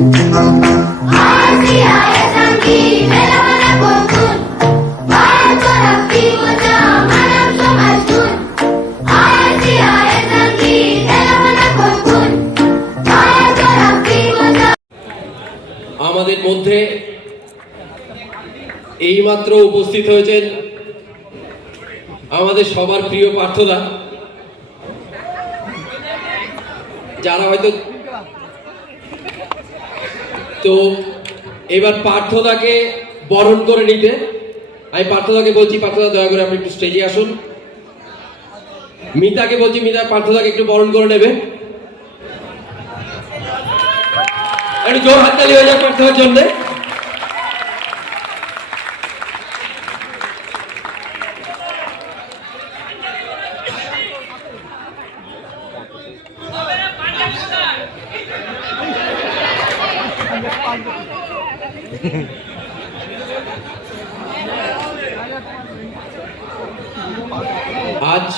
আমাদের মধ্যে এইমাত্র উপস্থিত হয়েছেন আমাদের সবার প্রিয় পার্থদা, যারা হয়তো তো এবার পার্থদাকে বরণ করে নিতে আমি পার্থদাকে বলছি, পার্থদা দয়া করে আপনি একটু স্টেজে আসুন। মিতাকে বলছি, মিতা পার্থদাকে একটু বরণ করে নেবে। একটু জোর হাততালি হয়ে যাক পার্থদার জন্য। আজ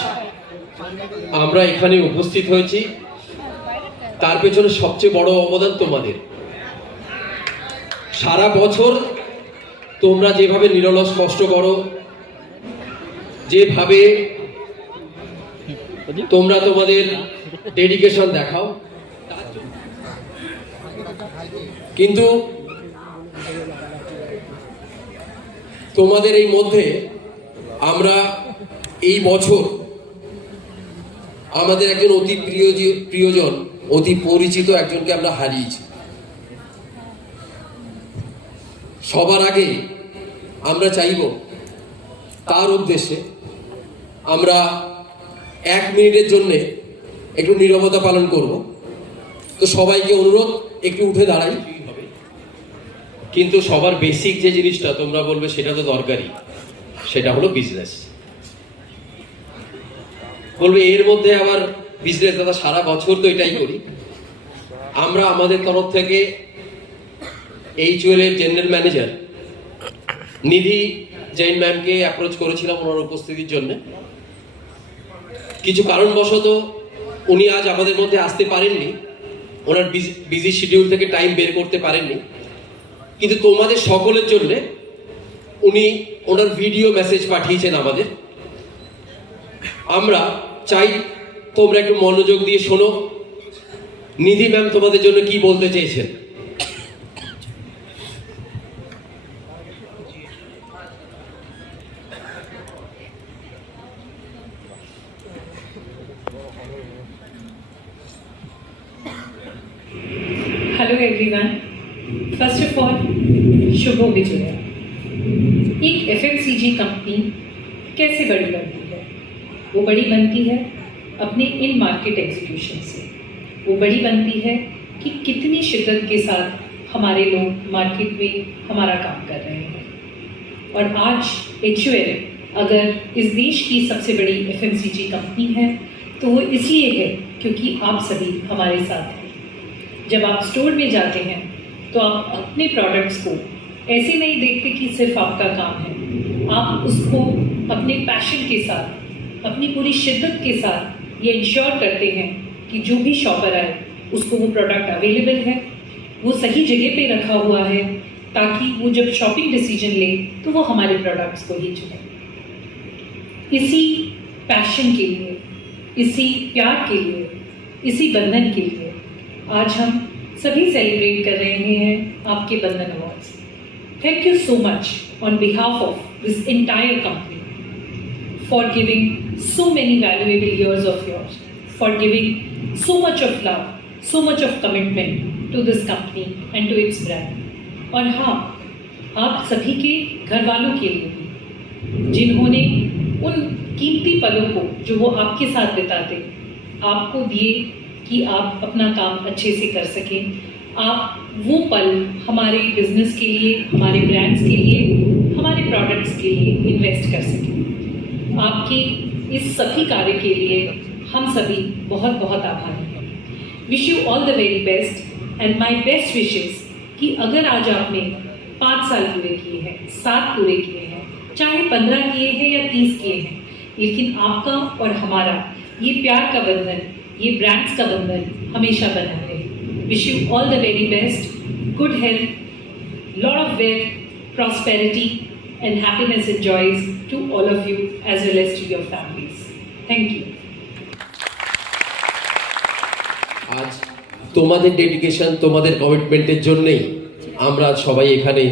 আমরা এখানে উপস্থিত হয়েছি, তার পেছনে সবচেয়ে বড় অবদান তোমাদের। সারা বছর তোমরা যেভাবে নিরলস কষ্ট করো, যেভাবে তোমরা তোমাদের ডেডিকেশন দেখাও, কিন্তু তোমাদের এই মধ্যে আমরা এই বছর আমাদের একজন অতি প্রিয়জন, অতি পরিচিত একজনকে আমরা হারিয়েছি। সবার আগে আমরা চাইব তার উদ্দেশ্যে আমরা 1 মিনিটের জন্য একটু নীরবতা পালন করব। তো সবাইকে অনুরোধ একটু উঠে দাঁড়াই। কিন্তু সবার বেসিক যে জিনিসটা তোমরা বলবে সেটা তো দরকারি, সেটা হলো বিজনেস। বলবে এর মধ্যে আবার বিজনেস, দাদা সারা বছর তো এটাই করি। আমরা আমাদের তরফ থেকে HUL এর জেনারেল ম্যানেজার নিধি জৈন ম্যামকে অ্যাপ্রোচ করেছিলাম ওনার উপস্থিতির জন্য। কিছু কারণবশত উনি আজ আমাদের মধ্যে আসতে পারেননি, ওনার বিজি শিডিউল থেকে টাইম বের করতে পারেননি। কিন্তু তোমাদের সকলের জন্য উনি ওনার ভিডিও মেসেজ পাঠিয়েছেন আমাদের। আমরা চাই তোমরা একটু মনোযোগ দিয়ে শোনো নিধি ম্যাম তোমাদের জন্য কি বলতে চেয়েছেন। Hello everyone, first of all शुभ विजय। एक FMCG कंपनी कैसे बड़ी बनती है? वो बड़ी बनती है अपने इन मार्केट एग्जीक्यूशन से। वो बड़ी बनती है कि कितनी शिद्दत के साथ हमारे लोग मार्केट में हमारा काम कर रहे हैं। और आज HUL अगर इस देश की सबसे बड़ी FMCG कंपनी है तो वो इसलिए है क्योंकि आप सभी हमारे साथ हैं। जब आप स्टोर में जाते हैं तो आप अपने प्रोडक्ट्स को ऐसे नहीं देखते कि सिर्फ आपका काम है। आप उसको अपने पैशन के साथ, अपनी पूरी शिद्दत के साथ ये इंश्योर करते हैं कि जो भी शॉपर आए उसको वो प्रोडक्ट अवेलेबल है, वो सही जगह पे रखा हुआ है, ताकि वो जब शॉपिंग डिसीजन ले तो वो हमारे प्रोडक्ट्स को ही चुने। इसी पैशन के लिए, इसी प्यार के लिए, इसी बंधन के लिए आज हम सभी सेलिब्रेट कर रहे हैं आपके बंधन awards. Thank you so much on behalf of this entire company for giving so many valuable years of yours, for giving so much of love, so much of commitment to this company and to its brand. और हाँ, आप सभी के घर वालों के लिए भी, जिन्होंने उन कीमती पलों को जो वो आपके साथ बिताते आपको दिए कि आप अपना काम अच्छे से कर सकें। आप वो पल हमारे बिजनेस के लिए, हमारे ब्रांड्स के लिए, हमारे प्रोडक्ट्स के लिए इन्वेस्ट कर सकें। आपके इस सभी कार्य के लिए हम सभी बहुत बहुत आभारी हैं। Wish you all the very best and my best wishes कि अगर आज आपने 5 साल पूरे किए हैं, 7 पूरे किए हैं, चाहे 15 किए हैं या 30 किए हैं, लेकिन आपका और हमारा ये प्यार का बंधन, ये ब्रांड्स का बंधन हमेशा बना रहे। Wish you all the very best, good health, lot of wealth, prosperity and happiness and joys to all of you as well as to your families. Thank you. আজ তোমাদের ডেডিকেশন, তোমাদের কমিটমেন্টের জন্যই আমরা সবাই এখানে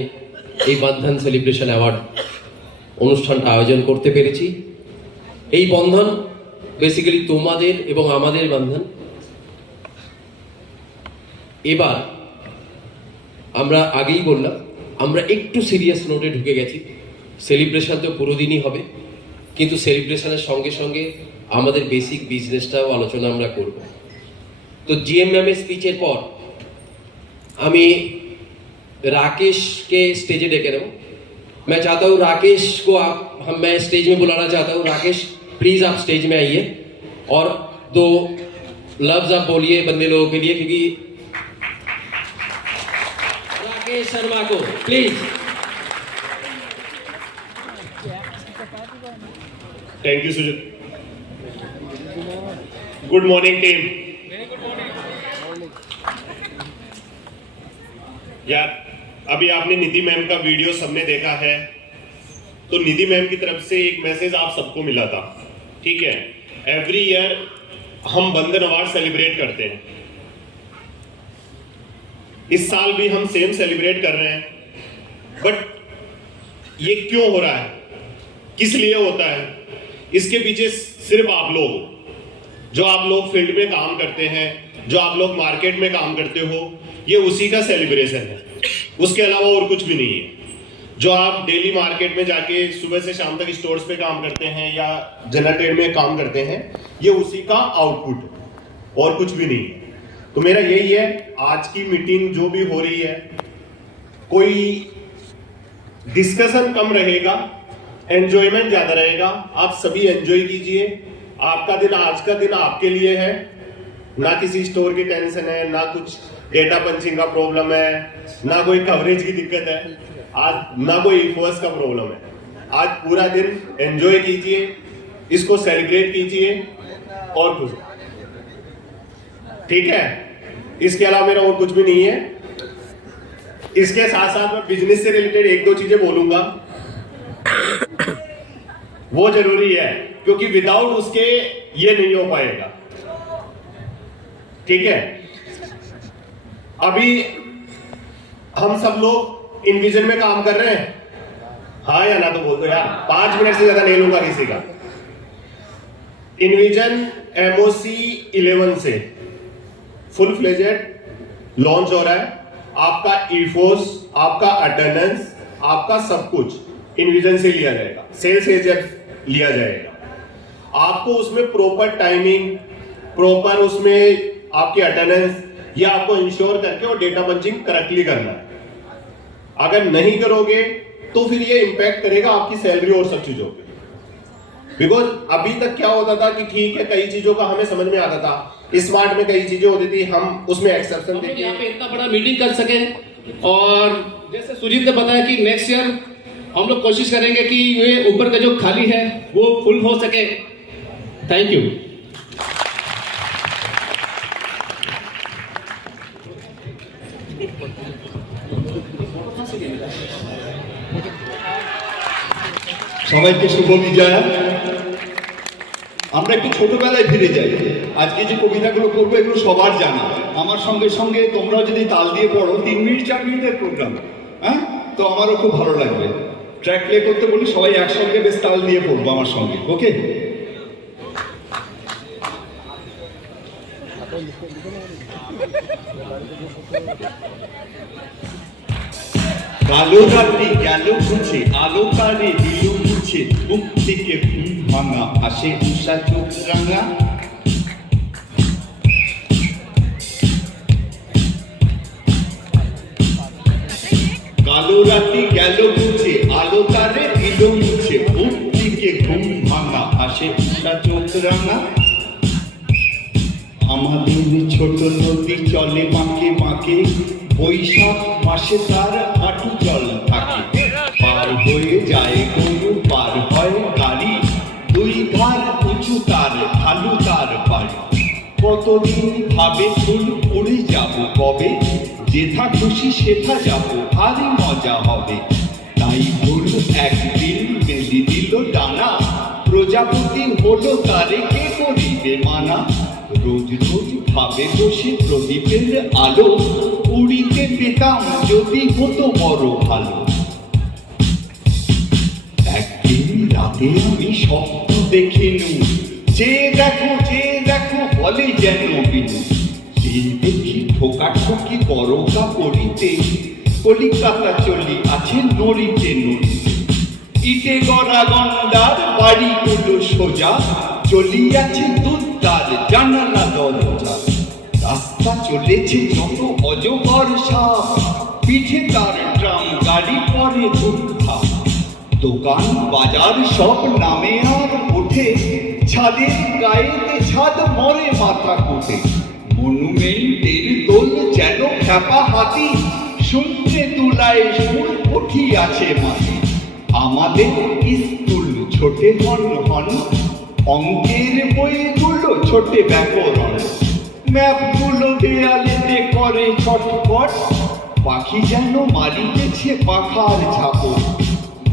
এই বন্ধন সেলিব্রেশন অ্যাওয়ার্ড অনুষ্ঠানটা আয়োজন করতে পেরেছি। এই বন্ধন বেসিক্যালি তোমাদের এবং আমাদের বন্ধন। এবার আমরা আগেই বললাম, আমরা একটু সিরিয়াস নোটে ঢুকে গেছি। সেলিব্রেশন তো পুরো দিনই হবে, কিন্তু সেলিব্রেশনের সঙ্গে সঙ্গে আমাদের বেসিক বিজনেসটাও আলোচনা আমরা করব। तो जीएमएम स्पीचर पर আমি राकेश के स्टेज डेके रहो। मैं चाहता हूँ राकेश को मैं स्टेज में बुलाना चाहता हूँ। राकेश प्लीज आप स्टेज में आइए और दो लफ्ज आप बोलिए बंदे लोगों के लिए, क्योंकि राकेश शर्मा को please. Thank you Sujit. Good morning team. यार अभी आपने निधि मैम का वीडियो सबने देखा है, तो निधि मैम की तरफ से एक मैसेज आप सबको मिला था, ठीक है। एवरी ईयर हम बंधन अवार्ड सेलिब्रेट करते हैं। इस साल भी हम सेम सेलिब्रेट कर रहे हैं, बट ये क्यों हो रहा है, किस लिए होता है, इसके पीछे सिर्फ आप लोग, जो आप लोग फील्ड में काम करते हैं, जो आप लोग मार्केट में काम करते हो, ये उसी का सेलिब्रेशन है। उसके अलावा और कुछ भी नहीं है। जो आप डेली मार्केट में जाके सुबह से शाम तक स्टोर्स पे काम करते हैं या जनरल ट्रेड में काम करते हैं, ये उसी का आउटपुट है और कुछ भी नहीं है। तो मेरा यही है, आज की मीटिंग जो भी हो रही है, कोई डिस्कशन कम रहेगा, एंजॉयमेंट ज्यादा रहेगा। आप सभी एंजॉय कीजिए। आपका दिन, आज का दिन आपके लिए है, ना किसी स्टोर की टेंशन है, ना कुछ डेटा पंचिंग का प्रॉब्लम है, ना कोई कवरेज की दिक्कत है, आज ना कोई इन्फोर्स का प्रॉब्लम है। आज पूरा दिन एंजॉय कीजिए, इसको सेलिब्रेट कीजिए और खुश, ठीक है। इसके अलावा मेरा और कुछ भी नहीं है। इसके साथ साथ मैं बिजनेस से रिलेटेड एक दो चीजें बोलूंगा, वो जरूरी है, क्योंकि विदाउट उसके ये नहीं हो पाएगा, ठीक है। अभी हम सब लोग इनविजन में काम कर रहे हैं, हाँ या ना तो बोल दो यार, 5 मिनट से ज्यादा नहीं लूंगा किसी का। इनविजन एमओसी 11 से फुल फ्लेजेड लॉन्च हो रहा है। आपका ईफोर्स, आपका अटेंडेंस, आपका सब कुछ इनविजन से लिया जाएगा, सेल्स एजेंट लिया जाएगा। आपको उसमें प्रॉपर टाइमिंग, प्रॉपर उसमें आपकी अटेंडेंस, ये आपको इंश्योर करके और डेटा पंचिंग करेक्टली करना है। अगर नहीं करोगे तो फिर ये इंपैक्ट करेगा आपकी सैलरी और सब चीजों पे। बिकॉज अभी तक क्या होता था कि ठीक है, कई चीजों का हमें समझ में आता था, स्मार्ट में कई चीजें होती थी, हम उसमें एक्सेप्शन देके यहाँ पे इतना बड़ा मीटिंग कर सके। और जैसे सुजीत ने बताया कि नेक्स्ट ईयर हम लोग कोशिश करेंगे कि ये ऊपर का जो खाली है वो फुल हो सके। Thank you. সবাইকে শুভ বিজয়া। আমরা একটু ছোটবেলায় ফিরে যাই। আজকে যে কবিতাগুলো করবো এগুলো সবার জানা। আমার সঙ্গে সঙ্গে তোমরাও যদি তাল দিয়ে পড়ো, 3 মিনিট 4 মিনিটের প্রোগ্রাম, হ্যাঁ, তো আমারও খুব ভালো লাগবে। ট্র্যাক প্লে করতে বলি, সবাই একসঙ্গে বেশ তাল দিয়ে পড়বো আমার সঙ্গে, ওকে? কালো রাত্রি গেল ঘুরছে, আলো তারে দিল ঘুরছে, বুক থেকে ঘুম ভাঙা আসে উষা চোখ রাঙা। কালো রাত্রি গেল ঘুরছে, আলো তারে দিল ঘুরছে, বুক থেকে ঘুম ভাঙা আসে উষা চোখ রাঙা। আমাদের ছোট নদী চলে বাঁকে বাঁকে, বৈশাখ মাসে তার হাঁটু জল থাকে। পার হয়ে যায় গরু, পার হয় গাড়ি, 2 ধার উঁচু তার, ঢালু তার বাড়ি। কতদিন ভাবে ফুল পড়ে যাব, কবে যেথা খুশি সেথা যাব, ভারী মজা হবে। তাই হলো একদিন মেলি দিল ডানা, প্রজাপতি হলো তারে কে করিবে মানা। রোজ রোজ ভাবে বসে প্রদীপের আলো, উড়িতে পেতাম যদি হতো বড় ভালো। একদিন রাতে আমি স্বপ্ন দেখিনু, যে দেখো বলে যেন বিনু। দেখি ঠোকাঠুকি বড়কা করিতে, কলিকাতা চলি আছে নড়িতে নড়িতে। ইটে গড়া গন্ডার বাড়িগুলো সোজা, চলিয়াছে দুদ্দার জানালা দরজা। রাস্তা চলেছে যত অজগর সাপ, পিঠে তার ট্রাম গাড়ি পরে ধূপধা। দোকান বাজার সব নামে আর ওঠে, ছাদের গায়েতে ছাদ মরে মাথা কোটে। মনুমেন্টের দোল যেন খ্যাপা হাতি, শুনতে তুলায় সুর উঠিয়াছে মাটি। আমাদের স্কুল ছোটে হন হন, অঙ্কের বইগুলো ছোটে ব্যাকরণ। ম্যাপগুলো দেয়ালেতে করে ছটফট, পাখি যেন মারিতেছে পাখার ঝাপট।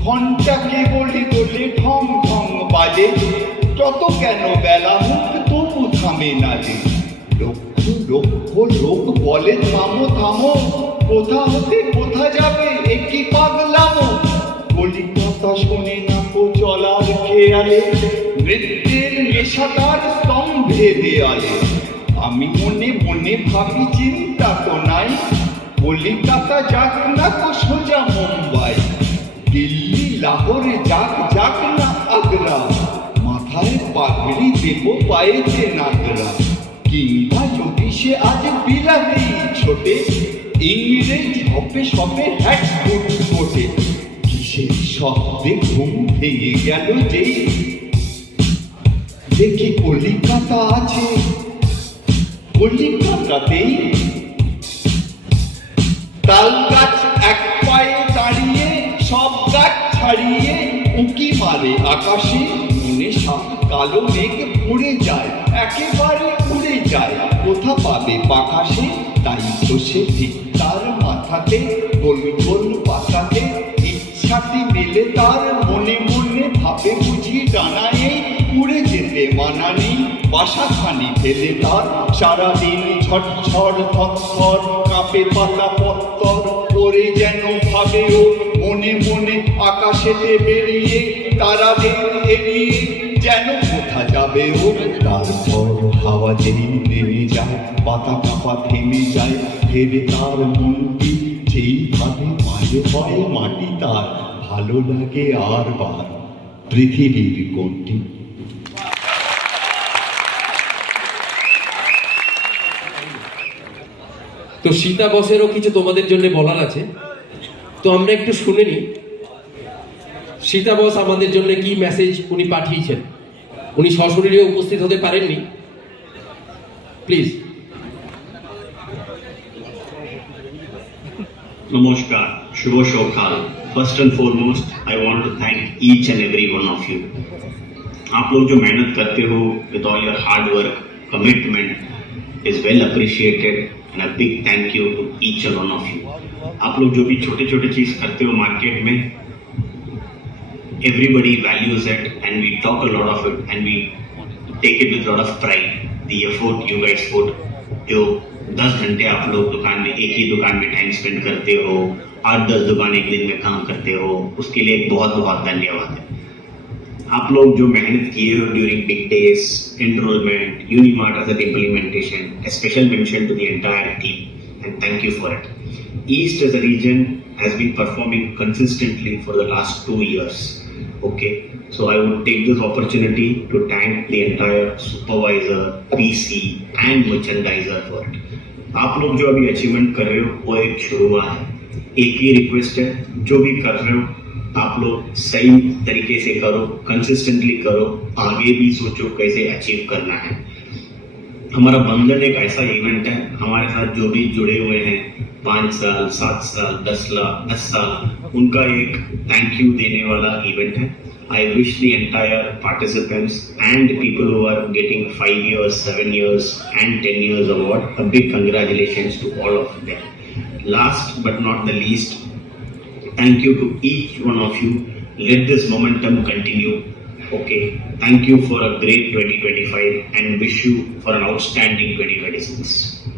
ঘন্টা কেবলি দোলে ঢং ঢং বাজে, তত কেন বেলা হোক তবু থামে না যে। লক্ষ লক্ষ লোক বলে থামো থামো, কোথা হতে কোথা যাবে একই পাগলামো। কলিকাতা শোনে না কো চলার খেয়ালে, নৃত্যের নেশাদার স্তম্ভে দেয়ালে। আমি মনে মনে ভাবি চিন্তা তো নাই, কলিকাতা যাক না তো সোজা মুম্বাই। দিল্লি লাহোরে যাক না আগ্রা, মাথায় পাগড়ি দেব পায়েতে নাগরা। কিংবা যদি সে আজ বিলাতি ছোটে, ইংরেজ হবে সবে হ্যাট বুট কোটে। কিসের শব্দে ঘুম ভেঙে গেল যেই দেখি কলিকাতা আছে, কলিকাতাতেই। তাল গাছ এক পায়ে দাঁড়িয়ে, সব গাছ ছাড়িয়ে উঁকি মারে আকাশে। মনে সাত কালো মেঘ উড়ে যায়, একেবারে উড়ে যায়, কোথা পাবে পাখাসে। তাই তো সে ঠিক তার মাথাতে গোল গোল পাতাতে, ইচ্ছাটি মেলে তার মনে মনে ভাবে বুঝি ডানায় উড়ে যেতে মানা নেই। বাসাখানি ফেলে তার সারাদিন ঝটঝড় থরথর কাঁপে পাতা পত্তর। ওরে যেন ভাবে ও মনে মনে আকাশেতে বেরিয়ে, তারাদের এড়িয়ে যেন কোথা যাবে ও। তারপর হাওয়া যেই নেমে যায়, পাতা কাঁপা থেমে যায়, ভেবে তার মনটি যেইভাবে মাঝে হয় মাটি তার। ভালো লাগে আর বার পৃথিবীর কোনটি। তো সীতা বসেরও কিছু তোমাদের জন্য বলার আছে, তো আমরা একটু শুনে নিই সীতা বস আমাদের জন্য কি মেসেজ উনি পাঠিয়েছেন। উনি সশরীরে উপস্থিত হতে পারেননি, please. Namaskar, Shubho Shokal. First and foremost, I want to thank each and every one of you. आप लोग जो मेहनत करते हो with all your hard work, commitment is well appreciated and a big thank you to each and one of you. आप लोग जो भी छोटे-छोटे चीज करते हो मार्केट में, everybody values it and we talk a lot of it and we take it with a lot of pride. The effort you guys put, जो 10 घंटे आप लोग दुकान में एक ही दुकान में टाइम स्पेंड करते हो, 8-10 दुकान एक दिन में काम करते हो, उसके लिए बहुत बहुत धन्यवाद है। आप लोग जो मेहनत किए हो during big days, enrolment, Unimart as an implementation, a special mention to the entire team and thank you for it. East as a region has been performing consistently for the last 2 years. Okay, so I would take this opportunity to thank the entire supervisor, PC and merchandiser for it. आप लोग जो अभी achievement कर रहे हो वो एक शुरुआत है। एक ही रिक्वेस्ट है, जो भी कर रहे हो आप लोग सही तरीके से करो, कंसिस्टेंटली करो, आगे भी सोचो कैसे अचीव करना है। हमारा बंधन एक ऐसा इवेंट है, हमारे साथ जो भी जुड़े हुए हैं 5 साल, 7 साल, 10 साल, उनका एक थैंक यू देने वाला इवेंट है। I wish the entire participants and the people who are getting 5 years, 7 years and 10 years award a big congratulations to all of them. last but not the least, thank you to each one of you. Let this momentum continue. Okay, thank you for a great 2025 and wish you for an outstanding 2026.